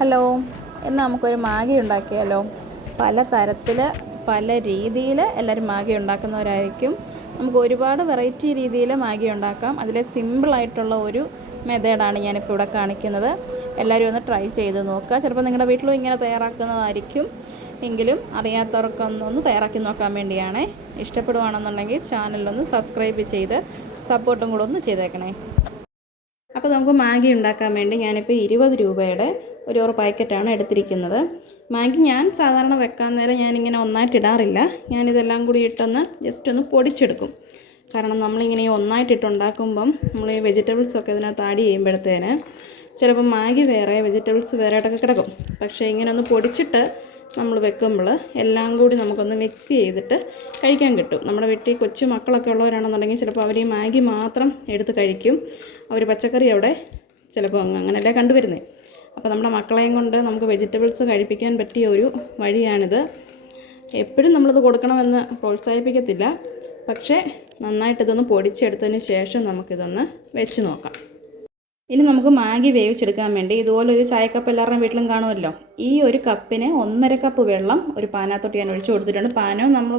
Hello, ഇന്ന് നമുക്കൊരു Maggi ഉണ്ടാക്കിയാലോ? പല തരത്തിൽ പല രീതിയിൽ എല്ലാവരും മാഗി ഉണ്ടാക്കുന്നവരായിരിക്കും. നമുക്ക് ഒരുപാട് വെറൈറ്റി രീതിയിൽ മാഗി ഉണ്ടാക്കാം. അതിലെ സിമ്പിളായിട്ടുള്ള ഒരു മെത്തേഡാണ് ഞാനിപ്പോൾ ഇവിടെ കാണിക്കുന്നത്. എല്ലാവരും ഒന്ന് ട്രൈ ചെയ്ത് നോക്കുക. ചിലപ്പോൾ നിങ്ങളുടെ വീട്ടിലും ഇങ്ങനെ തയ്യാറാക്കുന്നതായിരിക്കും. എങ്കിലും അറിയാത്തവർക്കൊന്ന് തയ്യാറാക്കി നോക്കാൻ വേണ്ടിയാണ്. ഇഷ്ടപ്പെടുവാണെന്നുണ്ടെങ്കിൽ ചാനലൊന്ന് സബ്സ്ക്രൈബ് ചെയ്ത് സപ്പോർട്ടും കൂടെ ഒന്ന് ചെയ്തേക്കണേ. അപ്പോൾ നമുക്ക് മാഗി ഉണ്ടാക്കാൻ വേണ്ടി ഞാനിപ്പോൾ 20 രൂപയുടെ ഒരു പാക്കറ്റാണ് എടുത്തിരിക്കുന്നത്. മാഗി ഞാൻ സാധാരണ വെക്കാൻ നേരം ഞാനിങ്ങനെ ഒന്നായിട്ട് ഇടാറില്ല. ഞാനിതെല്ലാം കൂടി ഇട്ടൊന്ന് ജസ്റ്റ് ഒന്ന് പൊടിച്ചെടുക്കും. കാരണം നമ്മളിങ്ങനെ ഒന്നായിട്ടിട്ടുണ്ടാക്കുമ്പം നമ്മൾ ഈ വെജിറ്റബിൾസൊക്കെ ഇതിനകത്ത് ആഡ് ചെയ്യുമ്പോഴത്തേന് ചിലപ്പോൾ മാഗി വേറെ വെജിറ്റബിൾസ് വേറെ ആയിട്ടൊക്കെ കിടക്കും. പക്ഷേ ഇങ്ങനെ ഒന്ന് പൊടിച്ചിട്ട് നമ്മൾ വെക്കുമ്പോൾ എല്ലാം കൂടി നമുക്കൊന്ന് മിക്സ് ചെയ്തിട്ട് കഴിക്കാൻ കിട്ടും. നമ്മുടെ വീട്ടിൽ കൊച്ചു മക്കളൊക്കെ ഉള്ളവരാണെന്നുണ്ടെങ്കിൽ ചിലപ്പോൾ അവർ ഈ മാഗി മാത്രം എടുത്ത് കഴിക്കും. അവർ പച്ചക്കറി അവിടെ ചിലപ്പോൾ അങ്ങനെയല്ലേ കണ്ടുവരുന്നത്. അപ്പോൾ നമ്മുടെ മക്കളെയും കൊണ്ട് നമുക്ക് വെജിറ്റബിൾസ് കഴിപ്പിക്കാൻ പറ്റിയ ഒരു വഴിയാണിത്. എപ്പോഴും നമ്മളിത് കൊടുക്കണമെന്ന് പ്രോത്സാഹിപ്പിക്കത്തില്ല. പക്ഷേ നന്നായിട്ടിതൊന്ന് പൊടിച്ചെടുത്തതിന് ശേഷം നമുക്കിതൊന്ന് വെച്ച് നോക്കാം. ഇനി നമുക്ക് മാഗി വേവിച്ചെടുക്കാൻ വേണ്ടി ഇതുപോലൊരു ചായക്കപ്പ് എല്ലാവരുടെയും വീട്ടിലും കാണുമല്ലോ. ഈ ഒരു കപ്പിന് 1.5 കപ്പ് വെള്ളം ഒരു പാനകത്തോട്ട് ഞാൻ ഒഴിച്ചു കൊടുത്തിട്ടുണ്ട്. പാനവും നമ്മൾ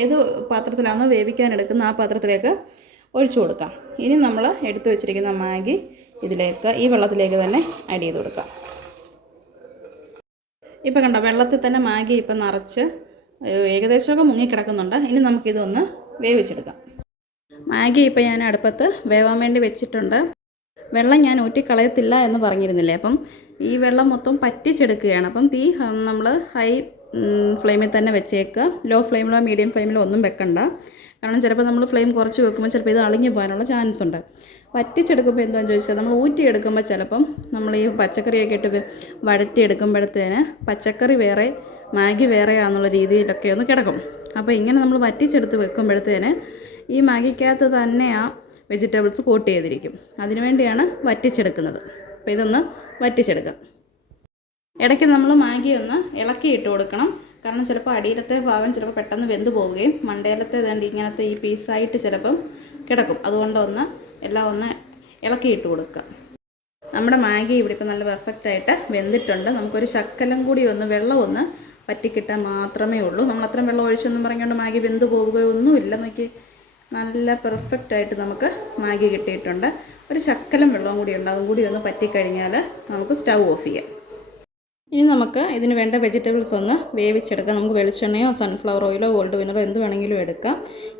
ഏത് പാത്രത്തിലാണോ വേവിക്കാൻ എടുക്കുന്ന ആ പാത്രത്തിലേക്ക് ഒഴിച്ചു കൊടുക്കാം. ഇനി നമ്മൾ എടുത്തു വെച്ചിരിക്കുന്ന മാഗി ഇതിലേക്ക് ഈ വെള്ളത്തിലേക്ക് തന്നെ ആഡ് ചെയ്ത് കൊടുക്കാം. ഇപ്പം കണ്ടോ, വെള്ളത്തിൽ തന്നെ മാഗി ഇപ്പം നിറച്ച് ഏകദേശമൊക്കെ മുങ്ങിക്കിടക്കുന്നുണ്ട്. ഇനി നമുക്കിതൊന്ന് വേവിച്ചെടുക്കാം. മാഗി ഇപ്പം ഞാൻ അടുപ്പത്ത് വേവാൻ വേണ്ടി വെച്ചിട്ടുണ്ട്. വെള്ളം ഞാൻ ഊറ്റിക്കളയത്തില്ല എന്ന് പറഞ്ഞിരുന്നില്ലേ. അപ്പം ഈ വെള്ളം മൊത്തം പറ്റിച്ചെടുക്കുകയാണ്. അപ്പം തീ നമ്മൾ ഹൈ ഫ്ലെയിമിൽ തന്നെ വെച്ചേക്കുക. ലോ ഫ്ലെയിമിലോ മീഡിയം ഫ്ലെയിമിലോ ഒന്നും വെക്കണ്ട. കാരണം ചിലപ്പോൾ നമ്മൾ ഫ്ലെയിം കുറച്ച് വെക്കുമ്പോൾ ചിലപ്പോൾ ഇത് അളിഞ്ഞു പോകാനുള്ള ചാൻസ് ഉണ്ട്. വറ്റിച്ചെടുക്കുമ്പോൾ എന്താണെന്ന് ചോദിച്ചാൽ നമ്മൾ ഊറ്റിയെടുക്കുമ്പോൾ ചിലപ്പം നമ്മൾ ഈ പച്ചക്കറിയൊക്കെ ഇട്ട് വഴറ്റിയെടുക്കുമ്പോഴത്തേന് പച്ചക്കറി വേറെ മാഗി വേറെയാണെന്നുള്ള രീതിയിലൊക്കെ ഒന്ന് കിടക്കും. അപ്പോൾ ഇങ്ങനെ നമ്മൾ വറ്റിച്ചെടുത്ത് വെക്കുമ്പോഴത്തേന് ഈ മാഗിക്കകത്ത് തന്നെ ആ വെജിറ്റബിൾസ് കോട്ട് ചെയ്തിരിക്കും. അതിനുവേണ്ടിയാണ് വറ്റിച്ചെടുക്കുന്നത്. അപ്പോൾ ഇതൊന്ന് വറ്റിച്ചെടുക്കാം. ഇടയ്ക്ക് നമ്മൾ മാഗി ഒന്ന് ഇളക്കിയിട്ട് കൊടുക്കണം. കാരണം ചിലപ്പോൾ അടിയിലത്തെ ഭാഗം ചിലപ്പോൾ പെട്ടെന്ന് വെന്ത് പോവുകയും മണ്ടയിലത്തെ വേണ്ടി ഇങ്ങനത്തെ ഈ പീസായിട്ട് ചിലപ്പം കിടക്കും. അതുകൊണ്ടൊന്ന് എല്ലാം ഒന്ന് ഇളക്കിയിട്ട് കൊടുക്കുക. നമ്മുടെ മാഗി ഇവിടെ ഇപ്പോൾ നല്ല പെർഫെക്റ്റായിട്ട് വെന്തിട്ടുണ്ട്. നമുക്കൊരു ശക്കലം കൂടി ഒന്ന് വെള്ളം ഒന്ന് വറ്റിക്കിട്ടാൻ മാത്രമേ ഉള്ളൂ. നമ്മളത്രയും വെള്ളം ഒഴിച്ചൊന്നും പറഞ്ഞുകൊണ്ട് മാഗി വെന്ത് പോവുകയൊന്നുമില്ല. നോക്കി നല്ല പെർഫെക്റ്റായിട്ട് നമുക്ക് മാഗി കിട്ടിയിട്ടുണ്ട്. ഒരു ശക്കലം വെള്ളം കൂടി ഉണ്ട്. അതും കൂടി ഒന്ന് പറ്റിക്കഴിഞ്ഞാൽ നമുക്ക് സ്റ്റൗ ഓഫ് ചെയ്യാം. ഇനി നമുക്ക് ഇതിന് വേണ്ട വെജിറ്റബിൾസ് ഒന്ന് വേവിച്ചെടുക്കാം. നമുക്ക് വെളിച്ചെണ്ണയോ സൺഫ്ലവർ ഓയിലോ ഗോൾഡ് വിനറോ എന്ത് വേണമെങ്കിലും എടുക്കാം.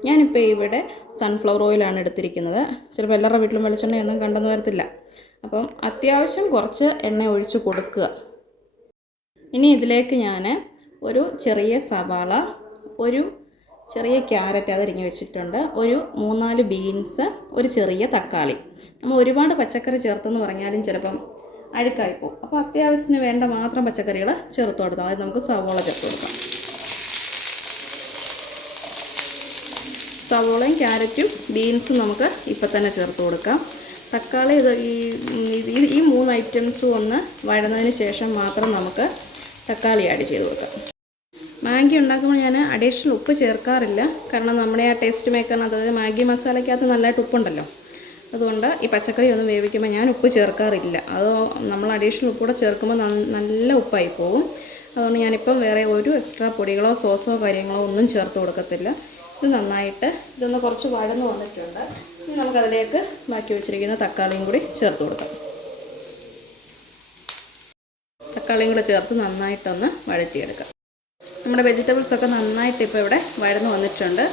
ഞാനിപ്പോൾ ഇവിടെ സൺഫ്ലവർ ഓയിലാണ് എടുത്തിരിക്കുന്നത്. ചിലപ്പോൾ എല്ലാവരുടെ വീട്ടിലും വെളിച്ചെണ്ണയൊന്നും കണ്ടെന്ന് വരത്തില്ല. അപ്പം അത്യാവശ്യം കുറച്ച് എണ്ണ ഒഴിച്ച് കൊടുക്കുക. ഇനി ഇതിലേക്ക് ഞാൻ ഒരു ചെറിയ സവാള, ഒരു ചെറിയ ക്യാരറ്റ് അതരിഞ്ഞ് വെച്ചിട്ടുണ്ട്, ഒരു 3-4 ബീൻസ്, ഒരു ചെറിയ തക്കാളി. നമ്മൾ ഒരുപാട് പച്ചക്കറി ചേർത്തെന്ന് പറഞ്ഞാലും ചിലപ്പം അഴുക്കായിപ്പോവും. അപ്പോൾ അത്യാവശ്യത്തിന് വേണ്ട മാത്രം പച്ചക്കറികൾ ചേർത്ത് കൊടുത്താൽ അത് നമുക്ക് സവോള ചേർത്ത് കൊടുക്കാം. സവോളയും ക്യാരറ്റും ബീൻസും നമുക്ക് ഇപ്പം തന്നെ ചേർത്ത് കൊടുക്കാം. തക്കാളി ഈ 3 ഐറ്റംസും ഒന്ന് വഴന്നതിന് ശേഷം മാത്രം നമുക്ക് തക്കാളി ആഡ് ചെയ്ത് കൊടുക്കാം. മാഗി ഉണ്ടാക്കുമ്പോൾ ഞാൻ അഡീഷണൽ ഉപ്പ് ചേർക്കാറില്ല. കാരണം നമ്മുടെ ആ ടേസ്റ്റ് മേക്കറിന് അതായത് മാഗി മസാലയ്ക്കകത്ത് നല്ലതായിട്ട് ഉപ്പുണ്ടല്ലോ. അതുകൊണ്ട് ഈ പച്ചക്കറി ഒന്നും വേവിക്കുമ്പോൾ ഞാൻ ഉപ്പ് ചേർക്കാറില്ല. അത് നമ്മൾ അഡീഷണൽ ഉപ്പ് കൂടെ ചേർക്കുമ്പോൾ നല്ല ഉപ്പായി പോകും. അതുകൊണ്ട് ഞാനിപ്പം വേറെ ഒരു എക്സ്ട്രാ പൊടികളോ സോസോ കാര്യങ്ങളോ ഒന്നും ചേർത്ത് കൊടുക്കത്തില്ല. ഇത് നന്നായിട്ട് ഇതൊന്ന് കുറച്ച് വഴന്ന് വന്നിട്ടുണ്ട്. ഇനി നമുക്കതിലേക്ക് മാറ്റി വെച്ചിരിക്കുന്ന തക്കാളിയും കൂടി ചേർത്ത് കൊടുക്കാം. തക്കാളിയും കൂടെ ചേർത്ത് നന്നായിട്ടൊന്ന് വഴറ്റിയെടുക്കാം. നമ്മുടെ വെജിറ്റബിൾസൊക്കെ നന്നായിട്ട് ഇപ്പോൾ ഇവിടെ വഴന്ന് വന്നിട്ടുണ്ട്.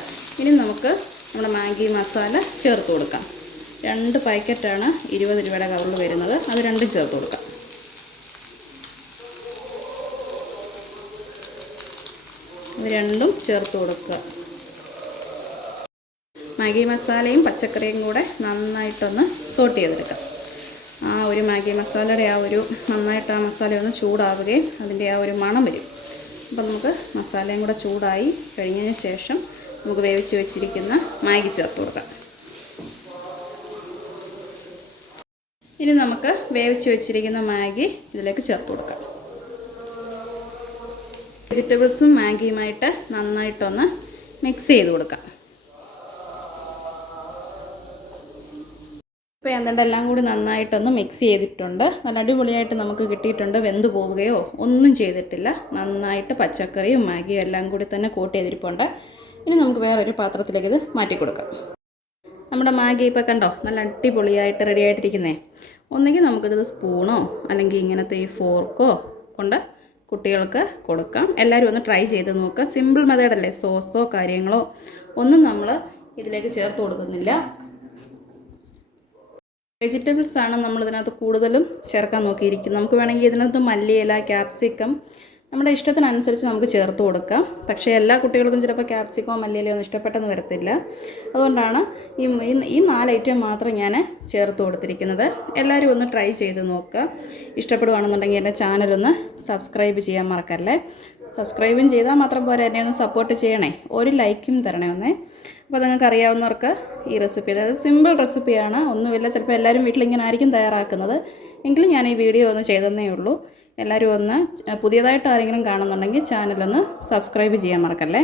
ഇനി നമുക്ക് നമ്മുടെ മാഗി മസാല ചേർത്ത് കൊടുക്കാം. 2 പാക്കറ്റാണ് 20 രൂപയുടെ കവറിൽ വരുന്നത്. അത് 2 ചേർത്ത് കൊടുക്കാം. അത് 2 ചേർത്ത് കൊടുക്കുക. മാഗി മസാലയും പച്ചക്കറിയും കൂടെ നന്നായിട്ടൊന്ന് സോട്ട് ചെയ്തെടുക്കാം. ആ ഒരു മാഗി മസാലയുടെ നന്നായിട്ട് ആ മസാല ഒന്ന് ചൂടാവുകയും അതിൻ്റെ ആ ഒരു മണം വരും. അപ്പോൾ നമുക്ക് മസാലയും കൂടെ ചൂടായി കഴിഞ്ഞതിന് ശേഷം നമുക്ക് വേവിച്ച് വെച്ചിരിക്കുന്ന മാഗി ചേർത്ത് കൊടുക്കാം. ഇനി നമുക്ക് വേവിച്ച് വെച്ചിരിക്കുന്ന മാഗി ഇതിലേക്ക് ചേർത്ത് കൊടുക്കാം. വെജിറ്റബിൾസും മാഗിയുമായിട്ട് നന്നായിട്ടൊന്ന് മിക്സ് ചെയ്ത് കൊടുക്കാം. ഇപ്പോൾ എന്താണ്ട് എല്ലാം കൂടി നന്നായിട്ടൊന്ന് മിക്സ് ചെയ്തിട്ടുണ്ട്. നല്ല അടിപൊളിയായിട്ട് നമുക്ക് കിട്ടിയിട്ടുണ്ട്. വെന്ത് പോവുകയോ ഒന്നും ചെയ്തിട്ടില്ല. നന്നായിട്ട് പച്ചക്കറിയും മാഗിയും എല്ലാം കൂടി തന്നെ കോട്ട് ചെയ്തിരിപ്പുണ്ട്. ഇനി നമുക്ക് വേറൊരു പാത്രത്തിലേക്ക് ഇത് മാറ്റി കൊടുക്കാം. നമ്മുടെ മാഗി ഇപ്പോൾ കണ്ടോ നല്ല അടിപൊളിയായിട്ട് റെഡി ആയിട്ടിരിക്കുന്നേ. ഒന്നുകിൽ നമുക്കിത് സ്പൂണോ അല്ലെങ്കിൽ ഇങ്ങനത്തെ ഈ ഫോർക്കോ കൊണ്ട് കുട്ടികൾക്ക് കൊടുക്കാം. എല്ലാവരും ഒന്ന് ട്രൈ ചെയ്ത് നോക്കുക. സിമ്പിൾ മെത്തേഡല്ലേ. സോസോ കാര്യങ്ങളോ ഒന്നും നമ്മൾ ഇതിലേക്ക് ചേർത്ത് കൊടുക്കുന്നില്ല. വെജിറ്റബിൾസ് ആണ് നമ്മളിതിനകത്ത് കൂടുതലും ചേർക്കാൻ നോക്കിയിരിക്കുന്നത്. നമുക്ക് വേണമെങ്കിൽ ഇതിനകത്ത് മല്ലിയില, ക്യാപ്സിക്കം നമ്മുടെ ഇഷ്ടത്തിനനുസരിച്ച് നമുക്ക് ചേർത്ത് കൊടുക്കാം. പക്ഷേ എല്ലാ കുട്ടികൾക്കും ചിലപ്പോൾ ക്യാപ്സിക്കോ മല്ലിയിലയോ ഒന്നും ഇഷ്ടപ്പെട്ടെന്ന് വരത്തില്ല. അതുകൊണ്ടാണ് ഈ 4 ഐറ്റം മാത്രം ഞാൻ ചേർത്ത് കൊടുത്തിരിക്കുന്നത്. എല്ലാവരും ഒന്ന് ട്രൈ ചെയ്ത് നോക്കുക. ഇഷ്ടപ്പെടുകയാണെന്നുണ്ടെങ്കിൽ എൻ്റെ ചാനലൊന്ന് സബ്സ്ക്രൈബ് ചെയ്യാൻ മറക്കല്ലേ. സബ്സ്ക്രൈബും ചെയ്താൽ മാത്രം പോരാ, എന്നെ ഒന്ന് സപ്പോർട്ട് ചെയ്യണേ. ഒരു ലൈക്കും തരണേ ഒന്നേ. അപ്പോൾ നിങ്ങൾക്ക് അറിയാവുന്നവർക്ക് ഈ റെസിപ്പി, അതായത് സിമ്പിൾ റെസിപ്പിയാണ്, ഒന്നുമില്ല. ചിലപ്പോൾ എല്ലാവരും വീട്ടിലിങ്ങനെ ആയിരിക്കും തയ്യാറാക്കുന്നത്. എങ്കിലും ഞാൻ ഈ വീഡിയോ ഒന്ന് ചെയ്തതന്നേ ഉള്ളൂ. എല്ലാവരും ഒന്ന് പുതിയതായിട്ട് ആരെങ്കിലും കാണുന്നുണ്ടെങ്കിൽ ചാനലൊന്ന് സബ്സ്ക്രൈബ് ചെയ്യാൻ മറക്കല്ലേ.